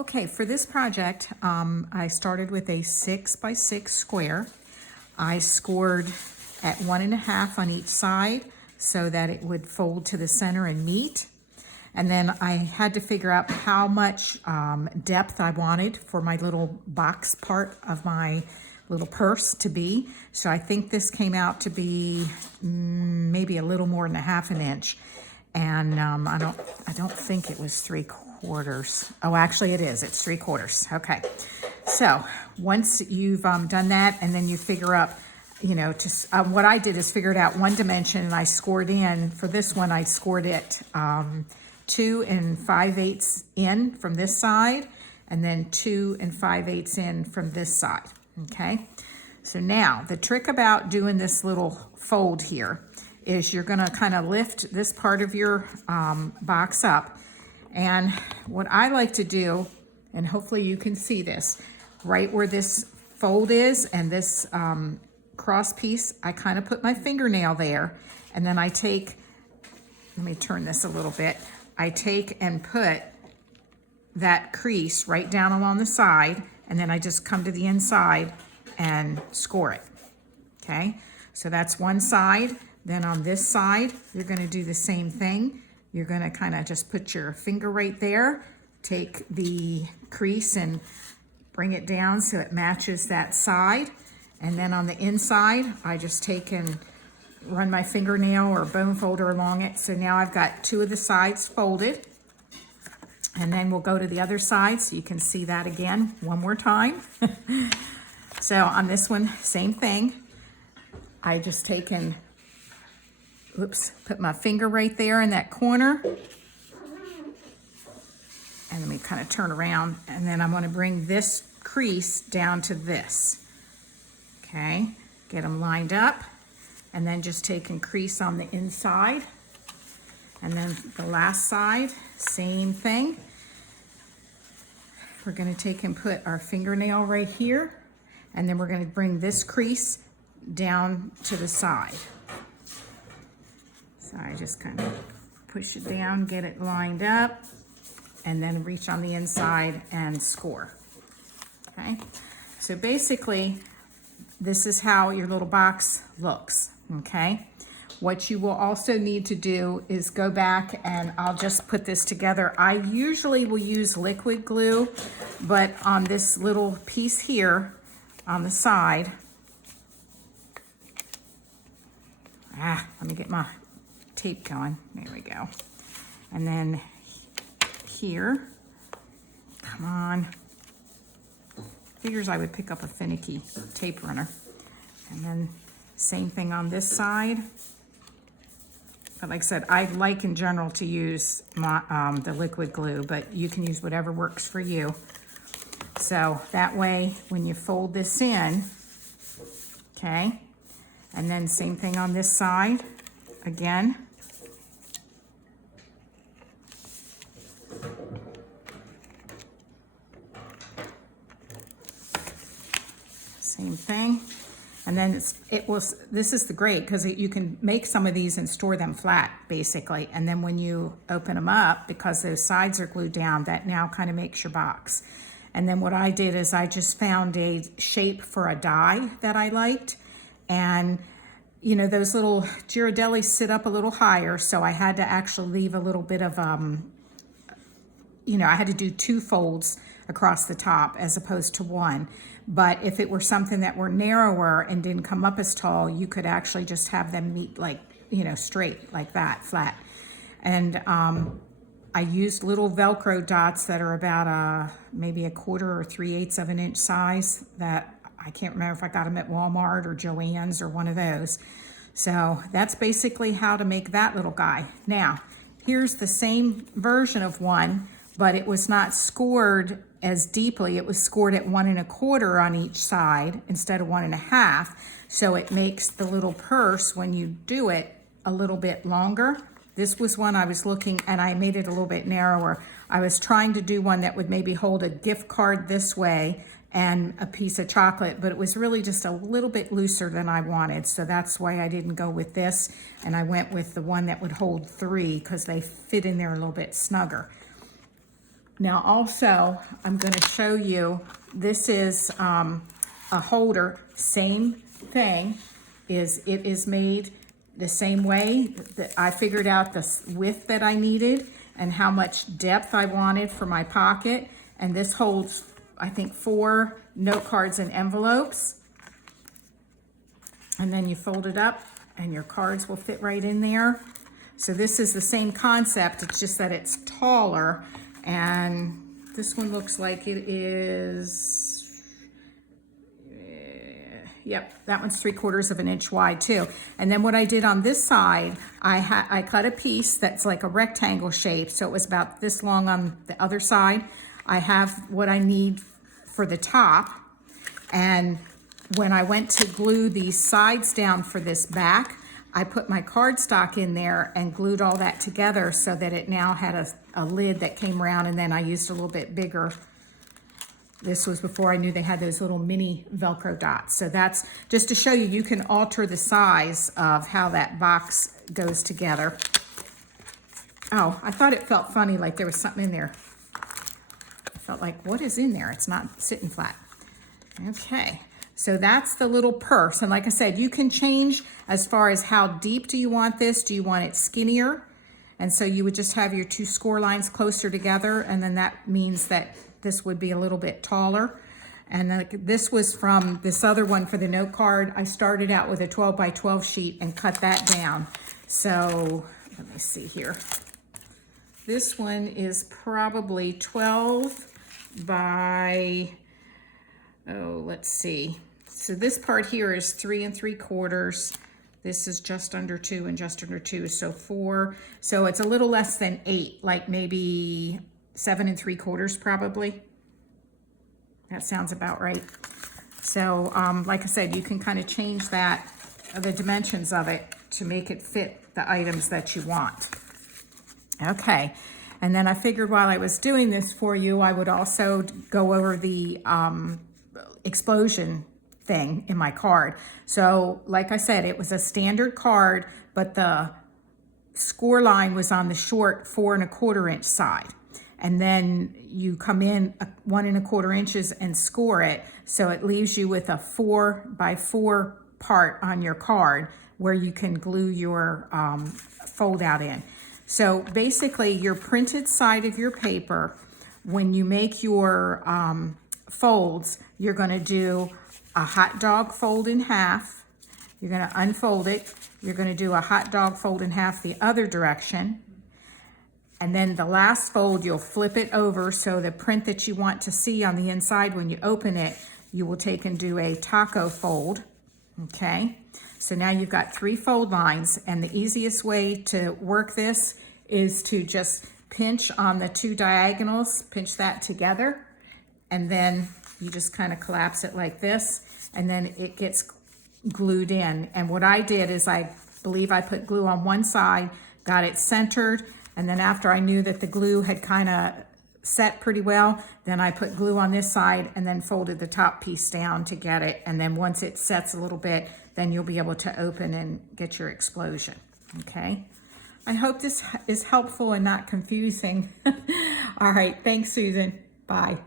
Okay, for this project, I started with a 6x6 square. I scored at 1.5 on each side so that it would fold to the center and meet. And then I had to figure out how much depth I wanted for my little box part of my little purse to be. So I think this came out to be maybe a little more than 1/2 inch. And I don't think it was 3/4. Oh, actually it is. It's 3/4. Okay. So once you've done that, and then you figure up, what I did is figured out one dimension, and I scored in for this one. I scored it 2 5/8 in from this side, and then 2 5/8 in from this side. Okay. So now the trick about doing this little fold here is you're going to kind of lift this part of your box up. And what I like to do, and hopefully you can see this, right where this fold is and this cross piece, I kind of put my fingernail there, and then I take, let me turn this a little bit, I take and put that crease right down along the side, and then I just come to the inside and score it. Okay, so that's one side. Then on this side, you're going to do the same thing. You're going to kind of just put your finger right there, take the crease and bring it down so it matches that side. And then on the inside, I just take and run my fingernail or bone folder along it. So now I've got 2 of the sides folded. And then we'll go to the other side so you can see that again one more time. So on this one, same thing. I just take and put my finger right there in that corner. And let me kind of turn around, and then I'm going to bring this crease down to this. Okay, get them lined up, and then just take and crease on the inside. And then the last side, same thing. We're going to take and put our fingernail right here, and then we're going to bring this crease down to the side. So I just kind of push it down, get it lined up, and then reach on the inside and score. Okay, so basically this is how your little box looks. Okay, what you will also need to do is go back, and I'll just put this together. I usually will use liquid glue, but on this little piece here on the side, let me get my tape going. There we go. And then here, come on. Figures I would pick up a finicky tape runner. And then same thing on this side. But like I said, I like in general to use my, the liquid glue, but you can use whatever works for you. So that way, when you fold this in, okay, and then same thing on this side, again. Same thing. And then this is the great, because you can make some of these and store them flat basically. And then when you open them up, because those sides are glued down, that now kind of makes your box. And then what I did is I just found a shape for a die that I liked. And those little Ghirardellis sit up a little higher, so I had to actually leave a little bit of, I had to do 2 folds across the top as opposed to 1. But if it were something that were narrower and didn't come up as tall, you could actually just have them meet like, straight like that, flat. And I used little Velcro dots that are about maybe 1/4 or 3/8 of an inch size, that I can't remember if I got them at Walmart or Joann's or one of those. So that's basically how to make that little guy. Now, here's the same version of one, but it was not scored as deeply. It was scored at 1 1/4 on each side instead of 1 1/2. So it makes the little purse, when you do it, a little bit longer. This was one I was looking, and I made it a little bit narrower. I was trying to do one that would maybe hold a gift card this way and a piece of chocolate, but it was really just a little bit looser than I wanted. So that's why I didn't go with this, and I went with the one that would hold 3, because they fit in there a little bit snugger. Now also, I'm going to show you, this is a holder, same thing, it is made the same way. That I figured out the width that I needed and how much depth I wanted for my pocket. And this holds, I think, 4 note cards and envelopes. And then you fold it up and your cards will fit right in there. So this is the same concept, it's just that it's taller. And this one looks like it is, yep, that one's 3/4 of an inch wide too. And then what I did on this side, I cut a piece that's like a rectangle shape, so it was about this long on the other side. I have what I need for the top, and when I went to glue these sides down for this back, I put my cardstock in there and glued all that together so that it now had a lid that came around, and then I used a little bit bigger. This was before I knew they had those little mini Velcro dots. So that's just to show you, you can alter the size of how that box goes together. Oh, I thought it felt funny, like there was something in there. I felt like, what is in there? It's not sitting flat. Okay. So that's the little purse. And like I said, you can change as far as how deep do you want this? Do you want it skinnier? And so you would just have your 2 score lines closer together, and then that means that this would be a little bit taller. And this was from this other one for the note card. I started out with a 12 by 12 sheet and cut that down. So let me see here. This one is probably 12 by, oh, let's see. So this part here is 3 3/4. This is just under 2 and just under 2, so 4. So it's a little less than 8, like maybe 7 3/4 probably. That sounds about right. So like I said, you can kind of change that, the dimensions of it to make it fit the items that you want. Okay, and then I figured while I was doing this for you, I would also go over the explosion thing in my card. So like I said, it was a standard card, but the score line was on the short 4 1/4 inch side. And then you come in 1 1/4 inches and score it. So it leaves you with a 4 by 4 part on your card where you can glue your fold out in. So basically your printed side of your paper, when you make your folds, you're going to do a hot dog fold in half. You're going to unfold it. You're going to do a hot dog fold in half the other direction. And then the last fold, you'll flip it over so the print that you want to see on the inside when you open it, you will take and do a taco fold. Okay, so now you've got 3 fold lines, and the easiest way to work this is to just pinch on the 2 diagonals, pinch that together, and then you just kind of collapse it like this, and then it gets glued in. And what I did is I believe I put glue on one side, got it centered, and then after I knew that the glue had kind of set pretty well, then I put glue on this side and then folded the top piece down to get it. And then once it sets a little bit, then you'll be able to open and get your explosion. Okay. I hope this is helpful and not confusing. All right. Thanks, Susan. Bye.